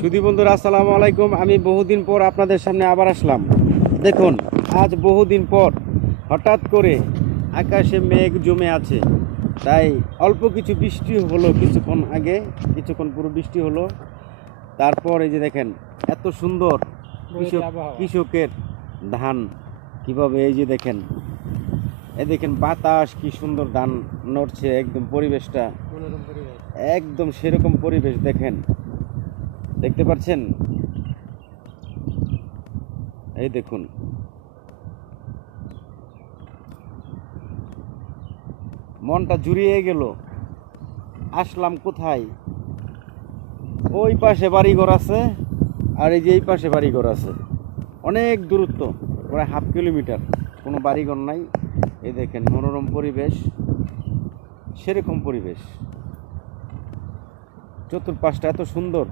সুধী বন্ধুরা, আসসালামু আলাইকুম। আমি বহুদিন পর আপনাদের সামনে আবার আসলাম। দেখুন, আজ বহুদিন পর হঠাৎ করে আকাশে মেঘ জমে আছে। তাই অল্প কিছু বৃষ্টি হলো কিছুক্ষণ আগে, কিছুক্ষণ পুরো বৃষ্টি হলো। তারপর এই যে দেখেন এত সুন্দর কৃষকের ধান কিভাবে, এই যে দেখেন, এই দেখেন বাতাস কি সুন্দর, ধান নড়ছে, একদম পরিবেশটা একদম সেরকম পরিবেশ। দেখেন, দেখতে পাচ্ছেন? এই দেখুন, মনটা জুড়িয়ে গেল। আসলাম কোথায়? ওই পাশে বাড়িঘর আছে, আর এই যে এই পাশে বাড়িঘর আছে। অনেক দূরত্ব, প্রায় হাফ কিলোমিটার, কোনো বাড়িঘর নাই। এই দেখেন মনোরম পরিবেশ, সেরকম পরিবেশ, চতুর্পাশটা এত সুন্দর।